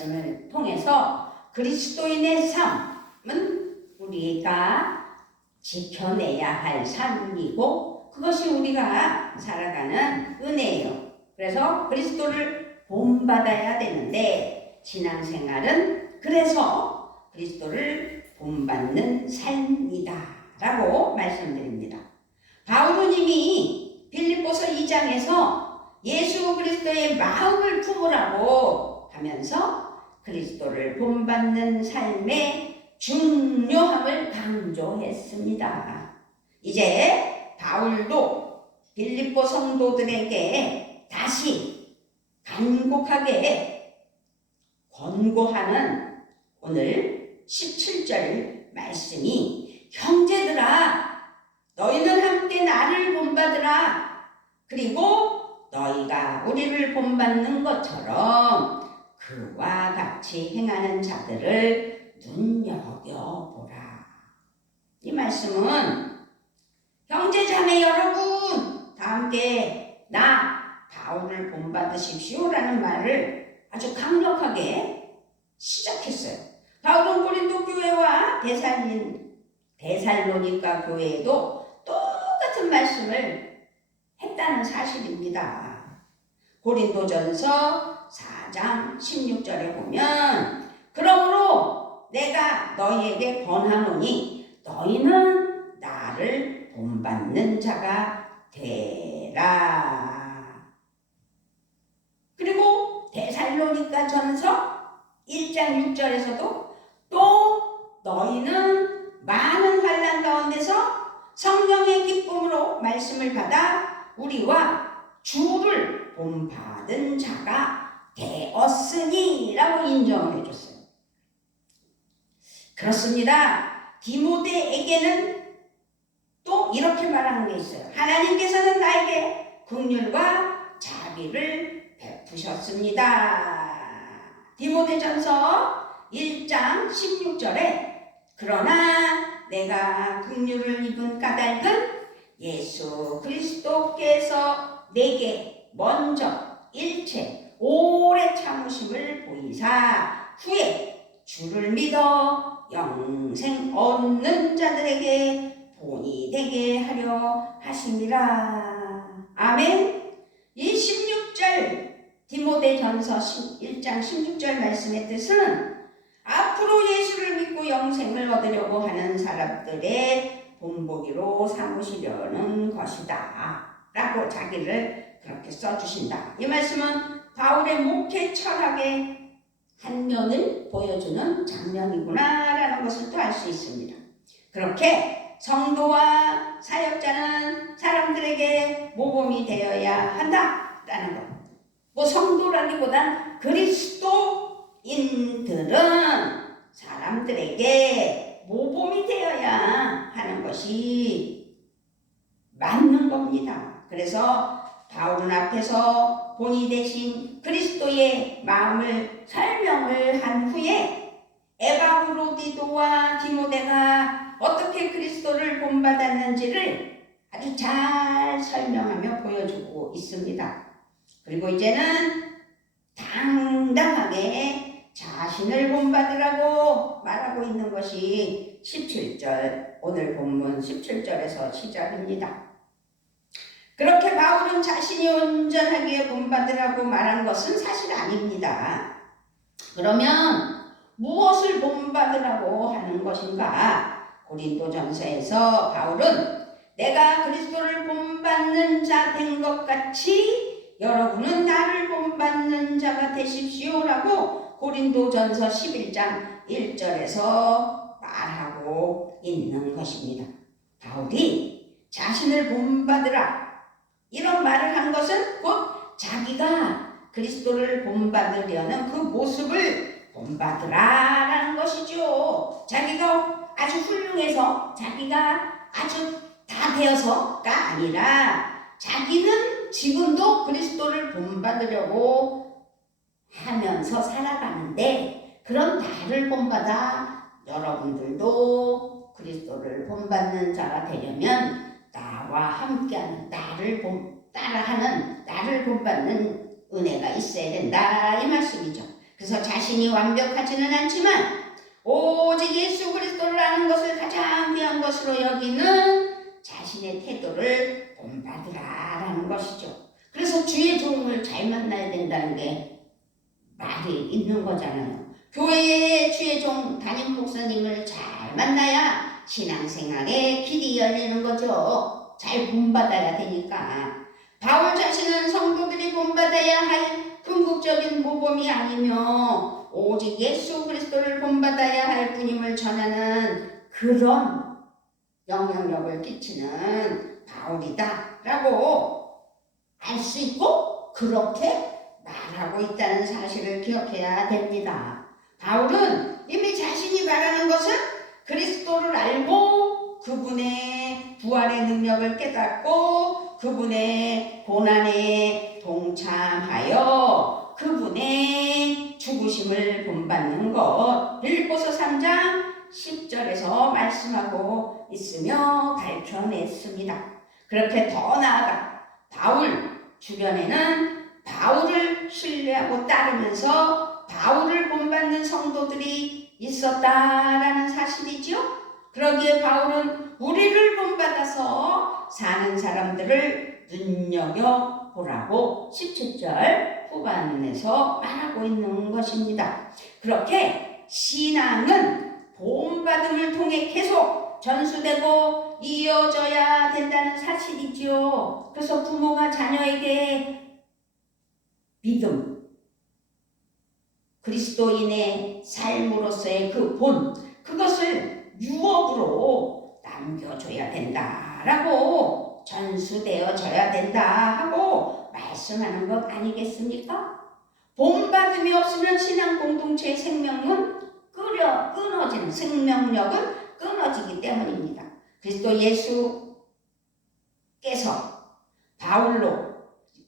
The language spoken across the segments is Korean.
말씀을 통해서 그리스도인의 삶은 우리가 지켜내야 할 삶이고 그것이 우리가 살아가는 은혜예요. 그래서 그리스도를 본받아야 되는데 신앙생활은 그래서 그리스도를 본받는 삶이다 라고 말씀드립니다. 바울은 이미 빌립보서 2장에서 예수 그리스도의 마음을 품으라고 하면서 그리스도를 본받는 삶의 중요함을 강조했습니다. 이제 바울도 빌립보 성도들에게 다시 간곡하게 권고하는 오늘 17절 말씀이 형제들아 너희는 함께 나를 본받으라. 그리고 너희가 우리를 본받는 것처럼 그와 같이 행하는 자들을 눈여겨보라. 이 말씀은 형제자매 여러분 다 함께 나 바울을 본받으십시오 라는 말을 아주 강력하게 시작했어요. 바울은 고린도 교회와 데살로니가 교회에도 똑같은 말씀을 했다는 사실입니다. 고린도전서 4장 16절에 보면 그러므로 내가 너희에게 권하노니 너희는 나를 본받는 자가 되라. 그리고 데살로니가 전서 1장 6절에서도 또 너희는 많은 환난 가운데서 성령의 기쁨으로 말씀을 받아 우리와 주를 본받은 자가 되었으니 라고 인정을 해줬어요. 그렇습니다. 디모데에게는 또 이렇게 말하는 게 있어요. 하나님께서는 나에게 긍휼과 자비를 베푸셨습니다. 디모데전서 1장 16절에 그러나 내가 긍휼을 입은 까닭은 예수 그리스도께서 내게 먼저 일체 오래 참으심을 보이사 후에 주를 믿어 영생 얻는 자들에게 본이 되게 하려 하심이라. 아멘. 이 16절 디모데전서 1장 16절 말씀의 뜻은 앞으로 예수를 믿고 영생을 얻으려고 하는 사람들의 본보기로 삼으시려는 것이다 라고 자기를 그렇게 써주신다. 이 말씀은 바울의 목회 철학의 한 면을 보여주는 장면이구나 라는 것을 또 알 수 있습니다. 그렇게 성도와 사역자는 사람들에게 모범이 되어야 한다 라는 것. 뭐 성도라기보단 그리스도인들은 사람들에게 모범이 되어야 하는 것이 맞는 겁니다. 그래서 바울은 앞에서 본이 되신 그리스도의 마음을 설명을 한 후에 에바브로디도와 디모데가 어떻게 그리스도를 본받았는지를 아주 잘 설명하며 보여주고 있습니다. 그리고 이제는 당당하게 자신을 본받으라고 말하고 있는 것이 17절, 오늘 본문 17절에서 시작입니다. 그렇게 바울은 자신이 온전하게 본받으라고 말한 것은 사실 아닙니다. 그러면 무엇을 본받으라고 하는 것인가? 고린도전서에서 바울은 내가 그리스도를 본받는 자 된 것 같이 여러분은 나를 본받는 자가 되십시오 라고 고린도전서 11장 1절에서 말하고 있는 것입니다. 바울이 자신을 본받으라 이런 말을 한 것은 곧 자기가 그리스도를 본받으려는 그 모습을 본받으라 라는 것이죠. 자기가 아주 훌륭해서 자기가 아주 다 되어서가 아니라 자기는 지금도 그리스도를 본받으려고 하면서 살아가는데 그런 나를 본받아 여러분들도 그리스도를 본받는 자가 되려면 나와 함께하는 나를 따라하는 나를 본받는 은혜가 있어야 된다 이 말씀이죠. 그래서 자신이 완벽하지는 않지만 오직 예수 그리스도를 아는 것을 가장 귀한 것으로 여기는 자신의 태도를 본받으라라는 것이죠. 그래서 주의 종을 잘 만나야 된다는 게 말이 있는 거잖아요. 교회의 주의 종 담임 목사님을 잘 만나야 신앙생활에 길이 열리는 거죠. 잘 본받아야 되니까. 바울 자신은 성도들이 본받아야 할 궁극적인 모범이 아니며 오직 예수 그리스도를 본받아야 할 분임을 전하는 그런 영향력을 끼치는 바울이다라고 알 수 있고 그렇게 말하고 있다는 사실을 기억해야 됩니다. 바울은 이미 자신이 말하는 것은 그리스도를 알고 그분의 부활의 능력을 깨닫고 그분의 고난에 동참하여 그분의 죽으심을 본받는 것, 빌립보서 3장 10절에서 말씀하고 있으며 밝혀냈습니다. 그렇게 더 나아가 바울 주변에는 바울을 신뢰하고 따르면서 바울을 본받는 성도들이 있었다라는 사실이죠. 그러기에 바울은 우리를 본받아서 사는 사람들을 눈여겨보라고 17절 후반에서 말하고 있는 것입니다. 그렇게 신앙은 본받음을 통해 계속 전수되고 이어져야 된다는 사실이죠. 그래서 부모가 자녀에게 믿음, 그리스도인의 삶으로서의 그 본, 그것을 유업으로 남겨줘야 된다라고 전수되어져야 된다 하고 말씀하는 것 아니겠습니까? 본받음이 없으면 신앙 공동체의 생명은 끊어지는 생명력은 끊어지기 때문입니다. 그리스도 예수께서 바울로,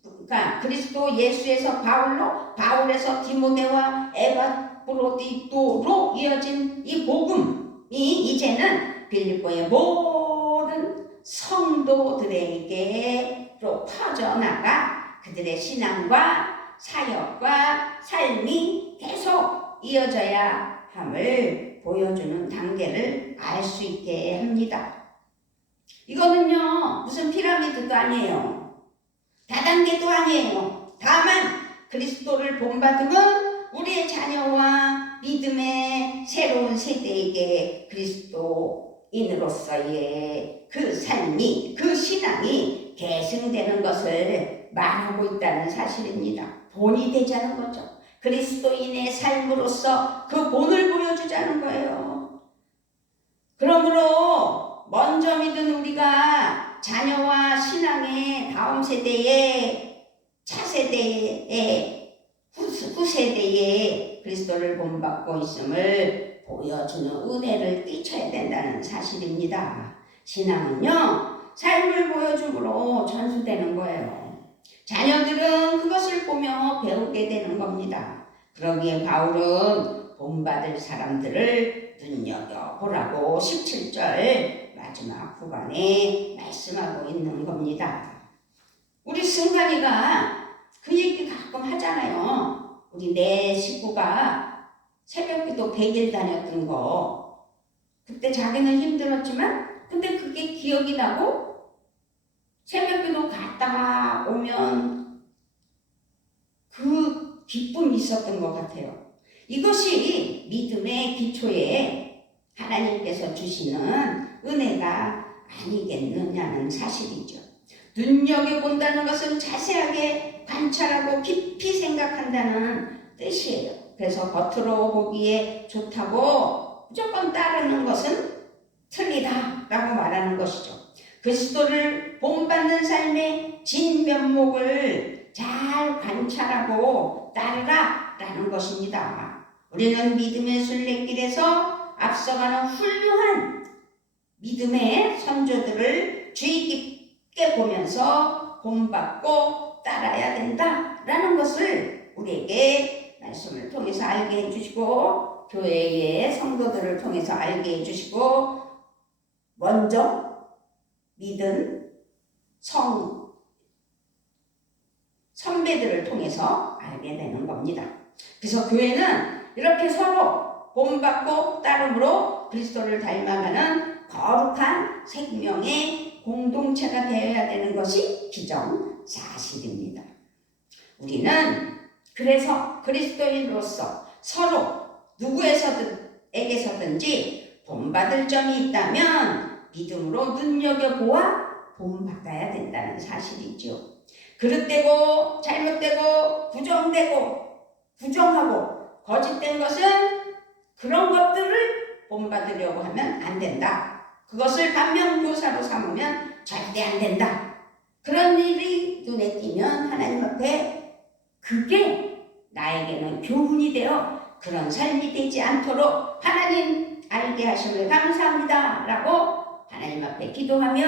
그러니까 그리스도 예수에서 바울로, 바울에서 디모데와 에바브로디토로 이어진 이 복음이 이제는 빌립보의 모든 성도들에게로 퍼져나가 그들의 신앙과 사역과 삶이 계속 이어져야 함을 보여주는 단계를 알 수 있게 합니다. 이거는요 무슨 피라미드도 아니에요. 다단계도 아니에요. 다만 그리스도를 본받으면 우리의 자녀와 믿음의 새로운 세대에게 그리스도인으로서의 그 삶이, 그 신앙이 계승되는 것을 말하고 있다는 사실입니다. 본이 되자는 거죠. 그리스도인의 삶으로서 그 본을 보여주자는 거예요. 그러므로 먼저 믿은 우리가 자녀와 신앙의 다음 세대에, 차세대에, 후세대에 그리스도를 본받고 있음을 보여주는 은혜를 끼쳐야 된다는 사실입니다. 신앙은요 삶을 보여줌으로 전수되는 거예요. 자녀들은 그것을 보며 배우게 되는 겁니다. 그러기에 바울은 본받을 사람들을 눈여겨보라고 17절 마지막 후반에 말씀하고 있는 겁니다. 우리 승관이가 그 얘기 가끔 하잖아요. 우리 내 식구가 새벽기도 100일 다녔던 거, 그때 자기는 힘들었지만 근데 그게 기억이 나고 새벽기도 갔다가 오면 그 기쁨이 있었던 것 같아요. 이것이 믿음의 기초에 하나님께서 주시는 은혜가 아니겠느냐는 사실이죠. 눈여겨본다는 것은 자세하게 관찰하고 깊이 생각한다는 뜻이에요. 그래서 겉으로 보기에 좋다고 무조건 따르는 것은 틀리다라고 말하는 것이죠. 그리스도를 본받는 삶의 진면목을 잘 관찰하고 따르라라는 것입니다. 우리는 믿음의 순례길에서 앞서가는 훌륭한 믿음의 선조들을 주의 깊게 보면서 본받고 따라야 된다라는 것을 우리에게 말씀을 통해서 알게 해주시고 교회의 성도들을 통해서 알게 해주시고 먼저 믿은 선배들을 통해서 알게 되는 겁니다. 그래서 교회는 이렇게 서로 본받고 따름으로 그리스도를 닮아가는 거룩한 생명의 공동체가 되어야 되는 것이 기정사실입니다. 우리는 그래서 그리스도인으로서 서로 누구에게서든지 본받을 점이 있다면 믿음으로 눈여겨보아 본받아야 된다는 사실이죠. 그릇되고 잘못되고 부정하고 거짓된 것은 그런 것들을 본받으려고 하면 안 된다. 그것을 반면교사로 삼으면 절대 안 된다. 그런 일이 눈에 띄면 하나님 앞에 그게 나에게는 교훈이 되어 그런 삶이 되지 않도록 하나님 알게 하심을 감사합니다 라고 하나님 앞에 기도하며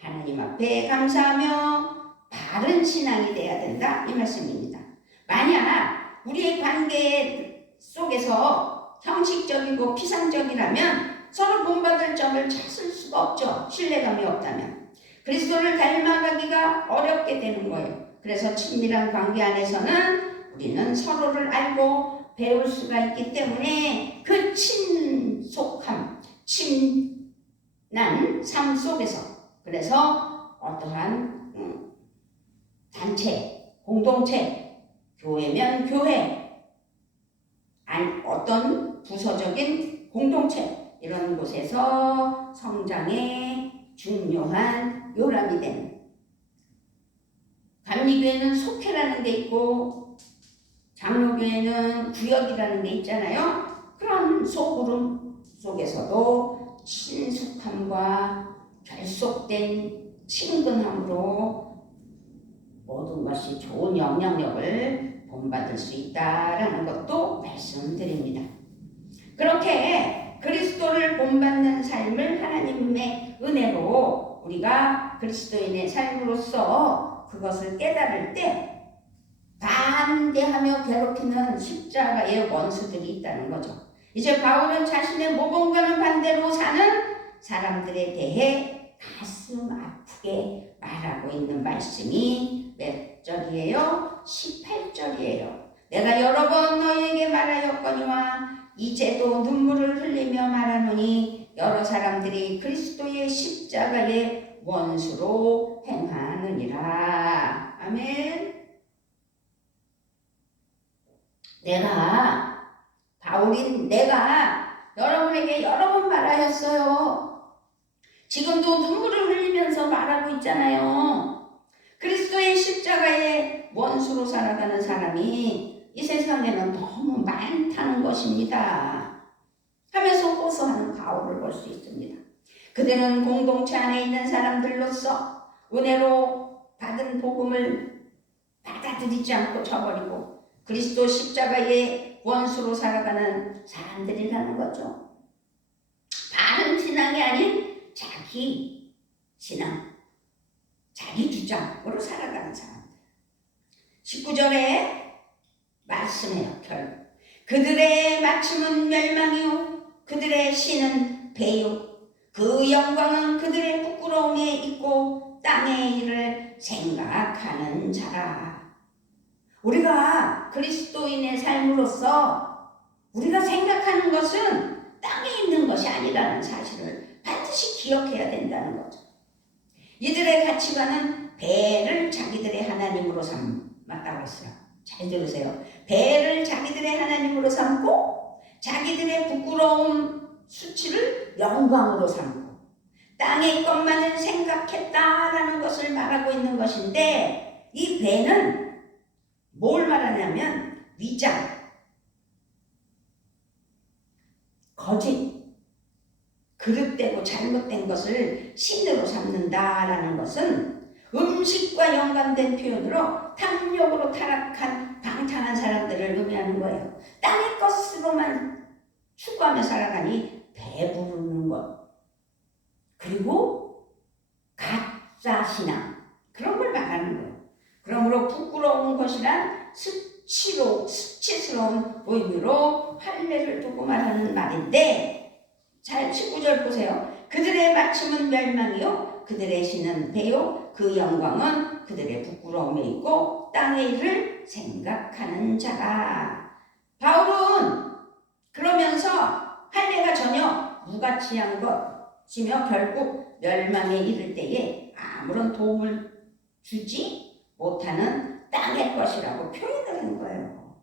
하나님 앞에 감사하며 바른 신앙이 되어야 된다 이 말씀입니다. 만약 우리의 관계 속에서 형식적이고 피상적이라면 서로 본받을 점을 찾을 수가 없죠. 신뢰감이 없다면 그리스도를 닮아가기가 어렵게 되는 거예요. 그래서 친밀한 관계 안에서는 우리는 서로를 알고 배울 수가 있기 때문에 그 친속함, 친한 삶 속에서 그래서 어떠한 단체, 공동체, 교회면 교회, 어떤 부서적인 공동체 이런 곳에서 성장의 중요한 요람이 되는 감리교회는 속회라는 게 있고 장로교회는 구역이라는 게 있잖아요. 그런 소그룹 속에서도 친숙함과 결속된 친근함으로 모든 것이 좋은 영향력을 본받을 수 있다라는 것도 말씀드립니다. 그렇게 그리스도를 본받는 삶을 하나님의 은혜로 우리가 그리스도인의 삶으로서 그것을 깨달을 때 반대하며 괴롭히는 십자가의 원수들이 있다는 거죠. 이제 바울은 자신의 모범과는 반대로 사는 사람들에 대해 가슴 아프게 말하고 있는 말씀이 몇 절이에요? 18절이에요. 내가 여러 번 너희에게 말하였거니와 이제도 눈물을 흘리며 말하노니 여러 사람들이 그리스도의 십자가의 원수로 행하느니라. 아멘. 바울인 내가 여러분에게 여러 번 말하였어요. 지금도 눈물을 흘리면서 말하고 있잖아요. 그리스도의 십자가의 원수로 살아가는 사람이 이 세상에는 너무 많다는 것입니다. 하면서 호소하는 바울을 볼 수 있습니다. 그들은 공동체 안에 있는 사람들로서 은혜로 받은 복음을 받아들이지 않고 저버리고 그리스도 십자가의 원수로 살아가는 사람들이라는 거죠. 바른 신앙이 아닌 자기 신앙, 자기 주장으로 살아가는 사람들. 19절에 말씀해요. 결국 그들의 마침은 멸망이요 그들의 신은 배요 그 영광은 그들의 부끄러움에 있고 땅의 일을 생각하는 자라. 우리가 그리스도인의 삶으로서 우리가 생각하는 것은 땅에 있는 것이 아니라는 사실을 반드시 기억해야 된다는 거죠. 이들의 가치관은 배를 자기들의 하나님으로 삼았다고 했어요. 잘 들으세요. 배를 자기들의 하나님으로 삼고 자기들의 부끄러움 수치를 영광으로 삼고 땅의 것만을 생각했다라는 것을 말하고 있는 것인데 이 배는 뭘 말하냐면 위장, 거짓, 그릇되고 잘못된 것을 신으로 삼는다라는 것은 음식과 연관된 표현으로 탐욕으로 타락한 방탕한 사람들을 의미하는 거예요. 땅의 것으로만 추구하며 살아가니 배부르는 것, 그리고 가짜 신앙, 그런 걸 말하는 거예요. 그러므로 부끄러운 것이란 수치스러운 의미로 할례를 두고 말하는 말인데 잘 19절 보세요. 그들의 마침은 멸망이요 그들의 신은 배요 그 영광은 그들의 부끄러움에 있고 땅의 일을 생각하는 자라. 바울은 그러면서 할례가 전혀 무가치한 것이며 결국 멸망에 이를 때에 아무런 도움을 주지 못하는 땅의 것이라고 표현을 한 거예요.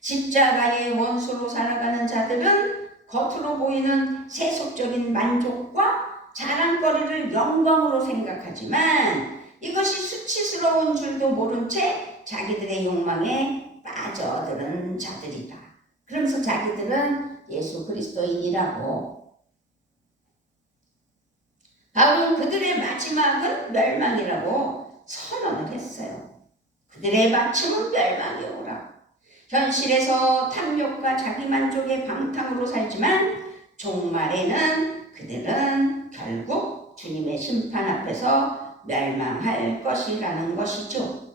십자가의 원수로 살아가는 자들은 겉으로 보이는 세속적인 만족과 자랑거리를 영광으로 생각하지만 이것이 수치스러운 줄도 모른 채 자기들의 욕망에 빠져드는 자들이다. 그러면서 자기들은 예수 그리스도인이라고. 바울은 그들의 마지막은 멸망이라고 선언을 했어요. 그들의 마침은 멸망이 오라. 현실에서 탐욕과 자기만족의 방탕으로 살지만 종말에는 그들은 결국 주님의 심판 앞에서 멸망할 것이라는 것이죠.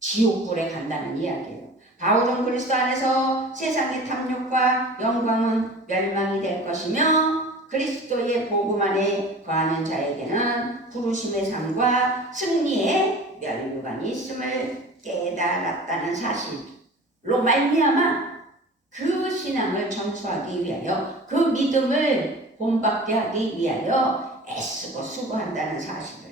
지옥불에 간다는 이야기예요. 바울은 그리스도 안에서 세상의 탐욕과 영광은 멸망이 될 것이며 그리스도의 복음 안에 거하는 자에게는 부르심의 상과 승리의 면류관이 있음을 깨달았다는 사실로 말미암아 그 신앙을 전수하기 위하여 그 믿음을 본받게 하기 위하여 애쓰고 수고한다는 사실을.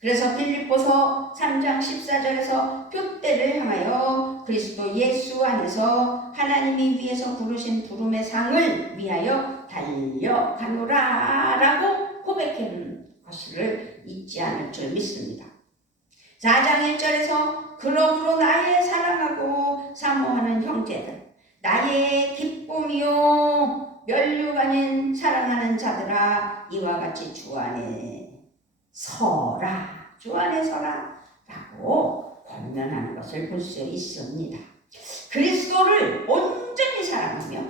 그래서 빌립보서 3장 14절에서 표대를 향하여 그리스도 예수 안에서 하나님이 위에서 부르신 부름의 상을 위하여 달려가노라 라고 고백하는 것을 잊지 않을 줄 믿습니다. 4장 1절에서 그러므로 나의 사랑하고 사모하는 형제들 나의 기쁨이요 면류관인 사랑하는 자들아 이와 같이 주 안에 서라 주 안에 서라 라고 권면하는 것을 볼 수 있습니다. 그리스도를 온전히 사랑하며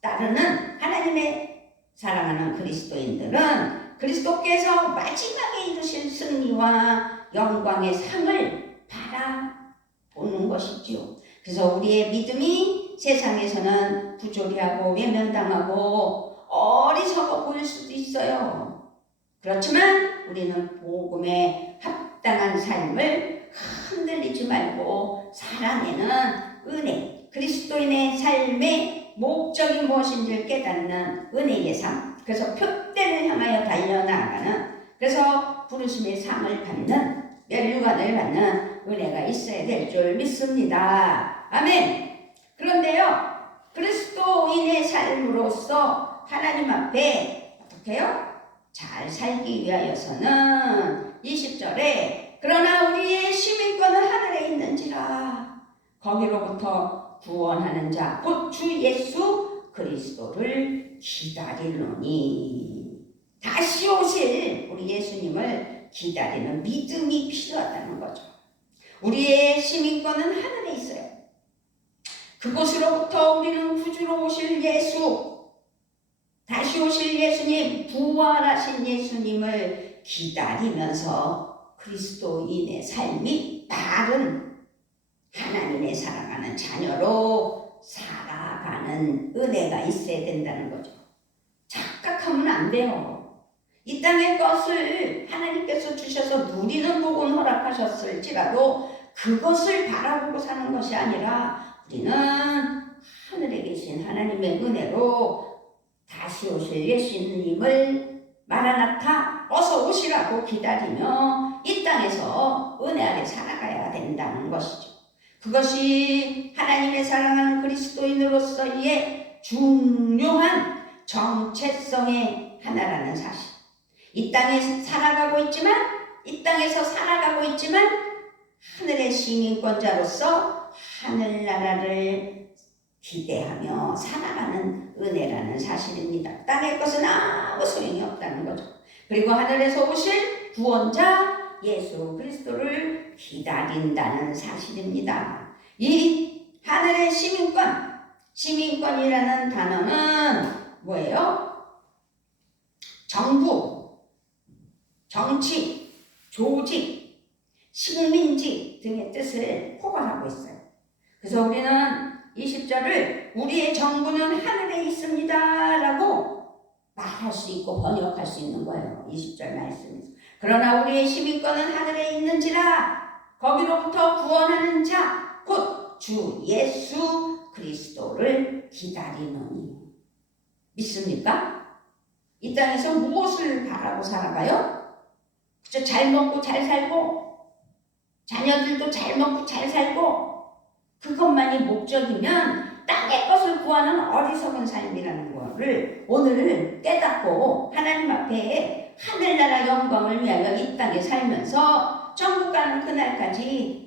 따르는 하나님의 사랑하는 그리스도인들은 그리스도께서 마지막에 이루실 승리와 영광의 상을 바라보는 것이지요. 그래서 우리의 믿음이 세상에서는 부조리하고 외면당하고 어리석어 보일 수도 있어요. 그렇지만 우리는 복음에 합당한 삶을 흔들리지 말고 살아내는 은혜, 그리스도인의 삶의 목적이 무엇인지를 깨닫는 은혜의 삶, 그래서 표대를 향하여 달려나가는, 그래서 부르심의 상을 받는, 면류관을 받는 은혜가 있어야 될 줄 믿습니다. 아멘. 그런데요, 그리스도인의 삶으로서 하나님 앞에 어떻게 해요? 잘 살기 위하여서는 20절에 그러나 우리의 시민권은 하늘에 있는지라 거기로부터 구원하는 자 곧 주 예수 그리스도를 기다리노니. 다시 오실 우리 예수님을 기다리는 믿음이 필요하다는 거죠. 우리의 시민권은 하늘에 있어요. 그곳으로부터 우리는 구주로 오실 예수, 다시 오실 예수님, 부활하신 예수님을 기다리면서 그리스도인의 삶이 바른 하나님의 사랑하는 자녀로 살아가는 은혜가 있어야 된다는 거죠. 착각하면 안 돼요. 이 땅의 것을 하나님께서 주셔서 누리는 복은 허락하셨을지라도 그것을 바라보고 사는 것이 아니라 우리는 하늘에 계신 하나님의 은혜로 다시 오실 예수님을 마라나타 어서 오시라고 기다리며 이 땅에서 은혜 아래 살아가야 된다는 것이죠. 그것이 하나님의 사랑하는 그리스도인으로서의 중요한 정체성의 하나라는 사실. 이 땅에서 살아가고 있지만 하늘의 시민권자로서 하늘나라를 기대하며 살아가는 은혜라는 사실입니다. 땅의 것은 아무 소용이 없다는 거죠. 그리고 하늘에서 오실 구원자 예수 그리스도를 기다린다는 사실입니다. 이 하늘의 시민권이라는 단어는 뭐예요? 정부, 정치, 조직, 식민지 등의 뜻을 포괄하고 있어요. 그래서 우리는 20절을 우리의 정부는 하늘에 있습니다 라고 말할 수 있고 번역할 수 있는 거예요. 20절 말씀에서. 그러나 우리의 시민권은 하늘에 있는지라 거기로부터 구원하는 자 곧 주 예수 그리스도를 기다리노니. 믿습니까? 이 땅에서 무엇을 바라고 살아가요? 그저 잘 먹고 잘 살고 자녀들도 잘 먹고 잘 살고 그것만이 목적이면 땅의 것을 구하는 어리석은 삶이라는 것을 오늘 깨닫고 하나님 앞에 하늘나라 영광을 위하여 이 땅에 살면서 천국 가는 그날까지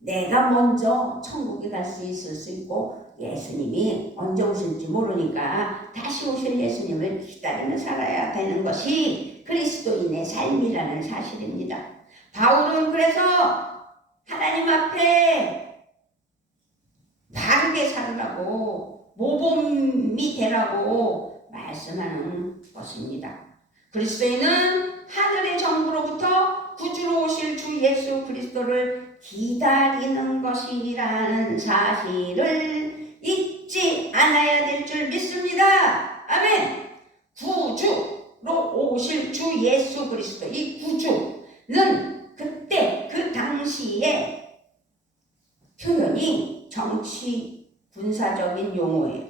내가 먼저 천국에 갈 수 있을 수 있고 예수님이 언제 오실지 모르니까 다시 오실 예수님을 기다리며 살아야 되는 것이 그리스도인의 삶이라는 사실입니다. 바울은 그래서 하나님 앞에 바르게 살으라고 모범이 되라고 말씀하는 것입니다. 그리스도인은 하늘의 정부로부터 구주로 오실 주 예수 그리스도를 기다리는 것이라는 사실을 잊지 않아야 될 줄 믿습니다. 아멘. 구주로 오실 주 예수 그리스도, 이 구주는 그때 그 당시에 표현이 정치 군사적인 용어예요.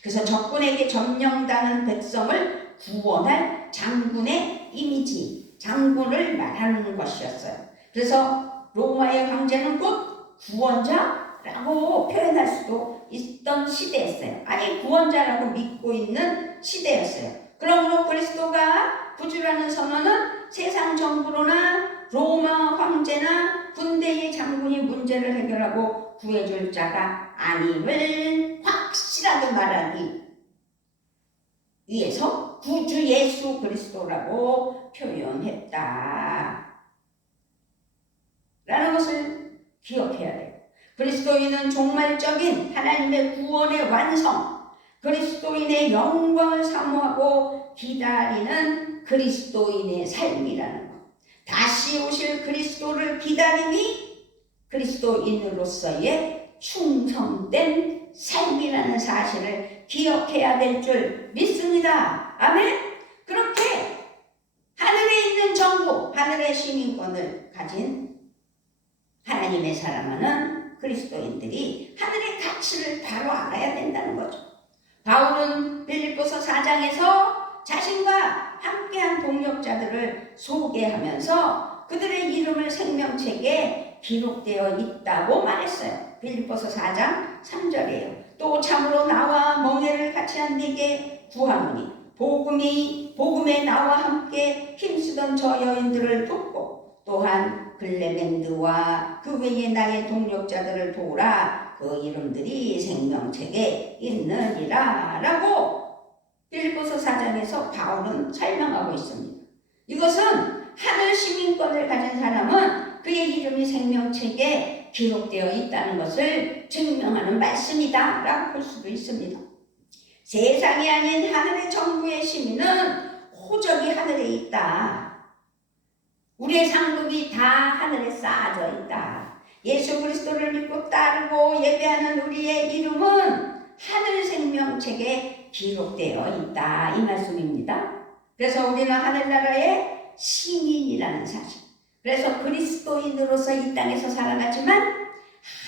그래서 적군에게 점령당한 백성을 구원할 장군의 이미지, 장군을 말하는 것이었어요. 그래서 로마의 황제는 곧 구원자라고 표현할 수도 있던 시대였어요. 아니, 구원자라고 믿고 있는 시대였어요. 그러므로 그리스도가 구주라는 선언은 세상 정부로나 로마 황제나 군대의 장군이 문제를 해결하고 구해줄 자가 아님을 확실하게 말하기 위해서 구주 예수 그리스도라고 표현했다 라는 것을 기억해야 돼요. 그리스도인은 종말적인 하나님의 구원의 완성, 그리스도인의 영광을 사모하고 기다리는 그리스도인의 삶이라는 것, 다시 오실 그리스도를 기다림이 그리스도인으로서의 충성된 삶이라는 사실을 기억해야 될 줄 믿습니다. 아멘. 그렇게 하늘에 있는 정부, 하늘의 시민권을 가진 하나님의 사랑하는 그리스도인들이 하늘의 가치를 바로 알아야 된다는 거죠. 바울은 빌립보서 4장에서 자신과 함께한 동역자들을 소개하면서 그들의 이름을 생명책에 기록되어 있다고 말했어요. 빌립보서 4장 3절이에요. 또 참으로 나와 멍에를 같이 한 네게 구하노니 복음에 나와 함께 힘쓰던 저 여인들을 돕고 또한 글레멘드와 그 외에 나의 동력자들을 도우라. 그 이름들이 생명책에 있느니라 라고 빌립보서 4장에서 바울은 설명하고 있습니다. 이것은 하늘 시민권을 가진 사람은 그의 이름이 생명책에 기록되어 있다는 것을 증명하는 말씀이다 라고 볼 수도 있습니다. 세상이 아닌 하늘의 정부의 시민은 호적이 하늘에 있다. 우리의 상급이 다 하늘에 쌓아져 있다. 예수 그리스도를 믿고 따르고 예배하는 우리의 이름은 하늘 생명책에 기록되어 있다. 이 말씀입니다. 그래서 우리는 하늘나라의 시민이라는 사실. 그래서 그리스도인으로서 이 땅에서 살아가지만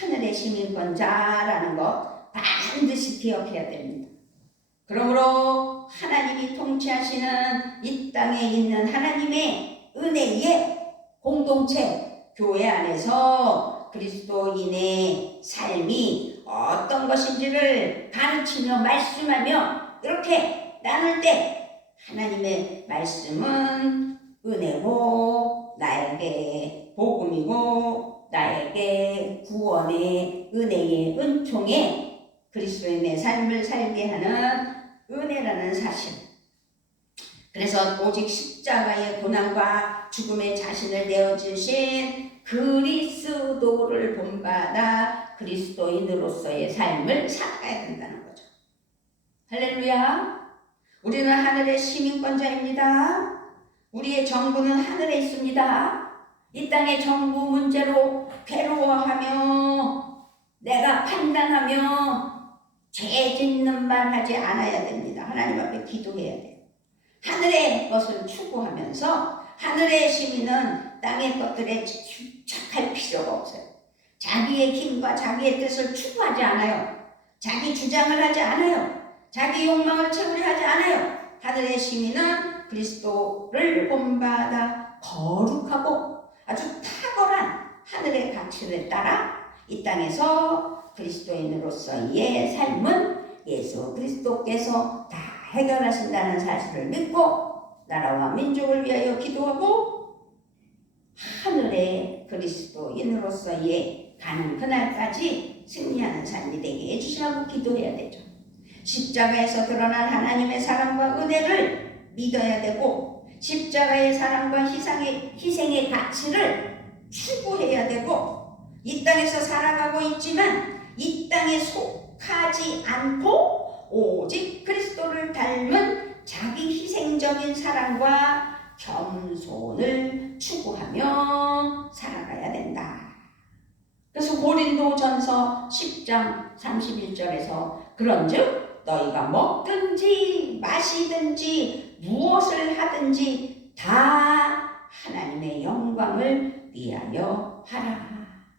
하늘의 시민권자라는 것 반드시 기억해야 됩니다. 그러므로 하나님이 통치하시는 이 땅에 있는 하나님의 은혜의 공동체, 교회 안에서 그리스도인의 삶이 어떤 것인지를 가르치며 말씀하며 이렇게 나눌 때 하나님의 말씀은 은혜고 나에게 복음이고 나에게 구원의 은혜의 은총의 그리스도인의 삶을 살게 하는 은혜라는 사실. 그래서 오직 십자가의 고난과 죽음의 자신을 내어주신 그리스도를 본받아 그리스도인으로서의 삶을 살아가야 된다는 거죠. 할렐루야. 우리는 하늘의 시민권자입니다. 우리의 정부는 하늘에 있습니다. 이 땅의 정부 문제로 괴로워하며 내가 판단하며 죄 짓는 말 하지 않아야 됩니다. 하나님 앞에 기도해야 돼요. 하늘의 것을 추구하면서 하늘의 시민은 땅의 것들에 집착할 필요가 없어요. 자기의 힘과 자기의 뜻을 추구하지 않아요. 자기 주장을 하지 않아요. 자기 욕망을 채우려 하지 않아요. 하늘의 시민은 그리스도를 본받아 거룩하고 아주 탁월한 하늘의 가치를 따라 이 땅에서 그리스도인으로서의 삶은 예수 그리스도께서 다 해결하신다는 사실을 믿고 나라와 민족을 위하여 기도하고 하늘의 그리스도인으로서의 가는 그날까지 승리하는 삶이 되게 해주시라고 기도해야 되죠. 십자가에서 드러난 하나님의 사랑과 은혜를 믿어야 되고 십자가의 사랑과 희생의 가치를 추구해야 되고 이 땅에서 살아가고 있지만 이 땅에 속하지 않고 오직 그리스도를 닮은 자기 희생적인 사랑과 겸손을 추구하며 살아가야 된다. 그래서 고린도전서 10장 31절에서 그런즉 너희가 먹든지 마시든지 무엇을 하든지 다 하나님의 영광을 위하여 하라.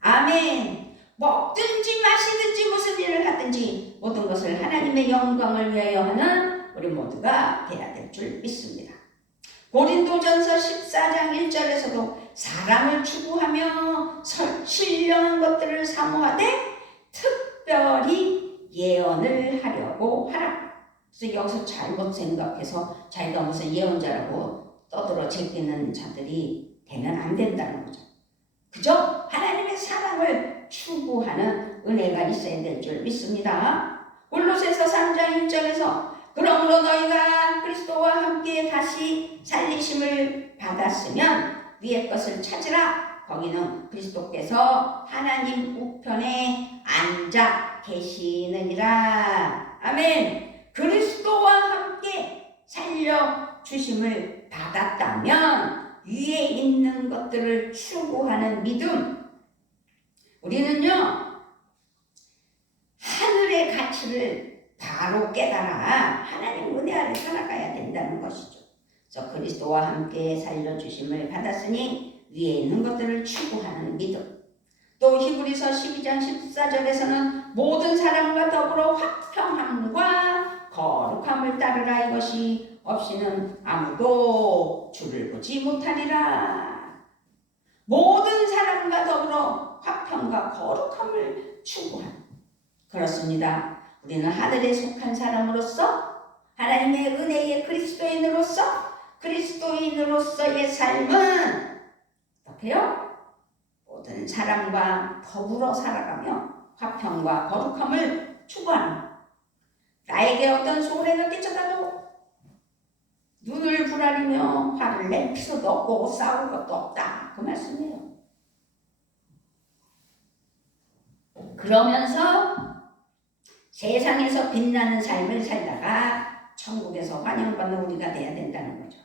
아멘. 먹든지 마시든지 무슨 일을 하든지 모든 것을 하나님의 영광을 위하여 하는 우리 모두가 되어야 될 줄 믿습니다. 고린도전서 14장 1절에서도 사람을 추구하며 신령한 것들을 사모하되 특별히 예언을 하려고 하라. 그래서 여기서 잘못 생각해서 자기가 무슨 예언자라고 떠들어 제끼는 자들이 되면 안 된다는 거죠. 그저 하나님의 사랑을 추구하는 은혜가 있어야 될 줄 믿습니다. 골로새서 3장 1절에서 그러므로 너희가 그리스도와 함께 다시 살리심을 받았으면 위의 것을 찾으라. 거기는 그리스도께서 하나님 우편에 앉아 계시느니라. 아멘. 그리스도와 함께 살려주심을 받았다면 위에 있는 것들을 추구하는 믿음. 우리는요 하늘의 가치를 바로 깨달아 하나님 은혜 아래 살아가야 된다는 것이죠. 그래서 그리스도와 함께 살려주심을 받았으니 위에 있는 것들을 추구하는 믿음. 또 히브리서 12장 14절에서는 모든 사람과 더불어 화평함과 거룩함을 따르라. 이것이 없이는 아무도 주를 보지 못하리라. 모든 사람과 더불어 화평과 거룩함을 추구하는. 그렇습니다. 우리는 하늘에 속한 사람으로서 하나님의 은혜의 그리스도인으로서의 삶은 어떻게요? 모든 사람과 더불어 살아가며 화평과 거룩함을 추구하는. 나에게 어떤 손해가 끼쳐다도 눈을 부라리며 화를 낼 필요도 없고 싸울 것도 없다. 그 말씀이에요. 그러면서 세상에서 빛나는 삶을 살다가 천국에서 환영받는 우리가 되어야 된다는 거죠.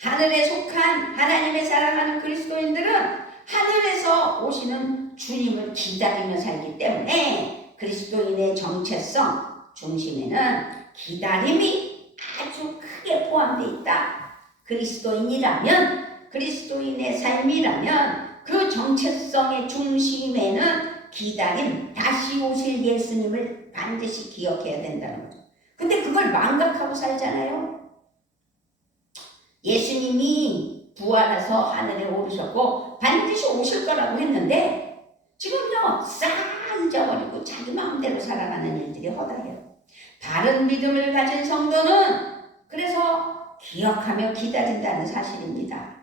하늘에 속한 하나님의 사랑하는 그리스도인들은 하늘에서 오시는 주님을 기다리며 살기 때문에 그리스도인의 정체성 중심에는 기다림이 아주 크게 포함되어 있다. 그리스도인이라면, 그리스도인의 삶이라면 그 정체성의 중심에는 기다림, 다시 오실 예수님을 반드시 기억해야 된다는 거죠. 근데 그걸 망각하고 살잖아요. 예수님이 부활해서 하늘에 오르셨고 반드시 오실 거라고 했는데 지금요 싹 잊어버리고 자기 마음대로 살아가는 일들이 허다해요. 바른 믿음을 가진 성도는 그래서 기억하며 기다린다는 사실입니다.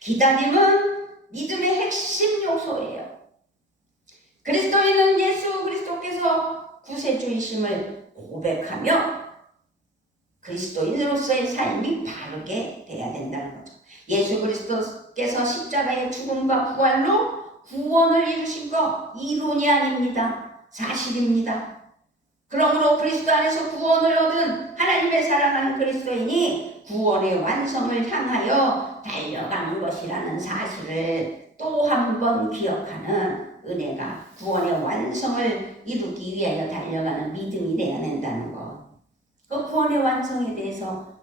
기다림은 믿음의 핵심 요소예요. 그리스도인은 예수 그리스도께서 구세주이심을 고백하며 그리스도인으로서의 삶이 바르게 돼야 된다는 거죠. 예수 그리스도께서 십자가의 죽음과 부활로 구원을 이루신 거 이론이 아닙니다. 사실입니다. 그러므로 그리스도 안에서 구원을 얻은 하나님의 사랑하는 그리스도인이 구원의 완성을 향하여 달려가는 것이라는 사실을 또 한 번 기억하는 은혜가 구원의 완성을 이루기 위하여 달려가는 믿음이 되어야 된다는 것. 그 구원의 완성에 대해서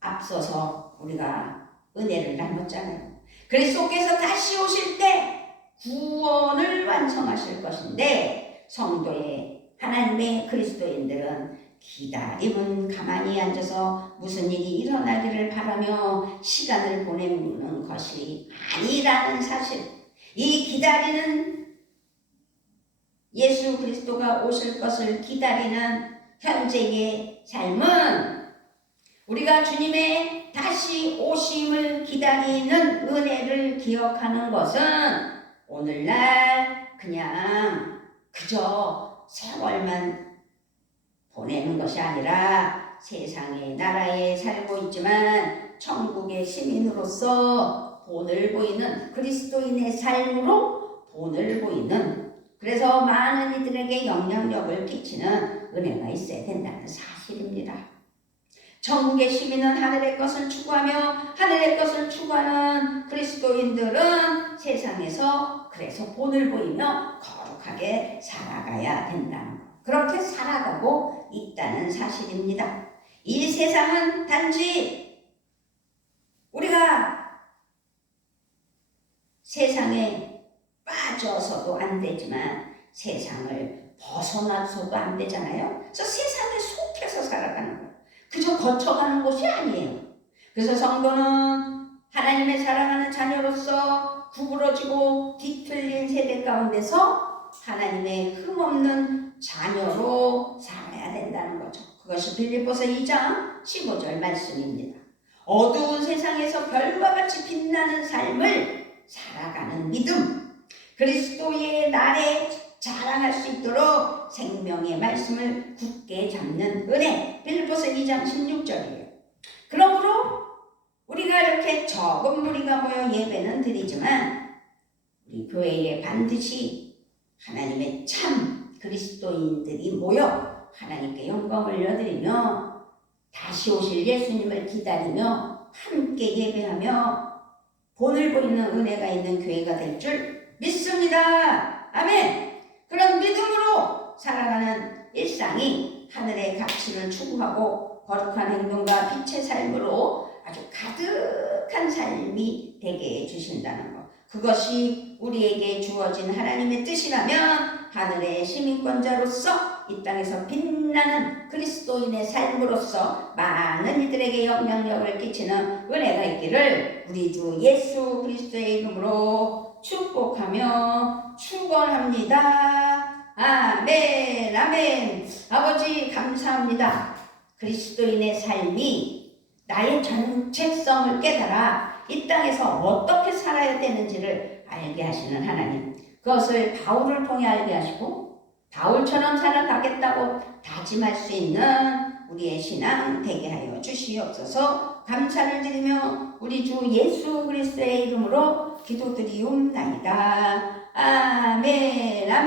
앞서서 우리가 은혜를 나눴잖아요. 그리스도께서 다시 오실 때 구원을 완성하실 것인데 성도의 하나님의 그리스도인들은 기다림은 가만히 앉아서 무슨 일이 일어나기를 바라며 시간을 보내는 것이 아니라는 사실. 이 기다리는 예수 그리스도가 오실 것을 기다리는 현재의 삶은 우리가 주님의 다시 오심을 기다리는 은혜를 기억하는 것은 오늘날 그냥 그저 세월만 보내는 것이 아니라 세상의 나라에 살고 있지만 천국의 시민으로서 본을 보이는 그리스도인의 삶으로 본을 보이는, 그래서 많은 이들에게 영향력을 끼치는 은혜가 있어야 된다는 사실입니다. 천국의 시민은 하늘의 것을 추구하며 하늘의 것을 추구하는 그리스도인들은 세상에서 그래서 본을 보이며 거룩하게 살아가야 된다는 것. 그렇게 살아가고 있다는 사실입니다. 이 세상은 단지 우리가 세상에 빠져서도 안 되지만 세상을 벗어나서도 안 되잖아요. 그래서 세상에 속해서 살아가는 거예요. 그저 거쳐가는 것이 아니에요. 그래서 성도는 하나님의 사랑하는 자녀로서 구부러지고 뒤틀린 세대 가운데서 하나님의 흠없는 자녀로 살아야 된다는 거죠. 그것이 빌립보서 2장 15절 말씀입니다. 어두운 세상에서 별과 같이 빛나는 삶을 살아가는 믿음, 그리스도의 날에 자랑할 수 있도록 생명의 말씀을 굳게 잡는 은혜, 빌립보서 2장 16절이에요. 그러므로 우리가 이렇게 적은 무리가 모여 예배는 드리지만 우리 교회에 반드시 하나님의 참 그리스도인들이 모여 하나님께 영광을 올려드리며 다시 오실 예수님을 기다리며 함께 예배하며 본을 보이는 은혜가 있는 교회가 될 줄 믿습니다. 아멘. 그런 믿음으로 살아가는 일상이 하늘의 가치를 추구하고 거룩한 행동과 빛의 삶으로 아주 가득한 삶이 되게 해주신다는 것. 그것이 우리에게 주어진 하나님의 뜻이라면 하늘의 시민권자로서 이 땅에서 빛나는 그리스도인의 삶으로서 많은 이들에게 영향력을 끼치는 은혜가 있기를 우리 주 예수 그리스도의 이름으로 축복하며 축원합니다. 아멘, 아멘. 아버지 감사합니다. 그리스도인의 삶이 나의 정체성을 깨달아 이 땅에서 어떻게 살아야 되는지를 알게 하시는 하나님, 그것을 바울을 통해 알게 하시고 바울처럼 살아가겠다고 다짐할 수 있는 우리의 신앙 되게 하여 주시옵소서. 감사를 드리며 우리 주 예수 그리스도의 이름으로 기도드리옵나이다. 아멘, 아멘.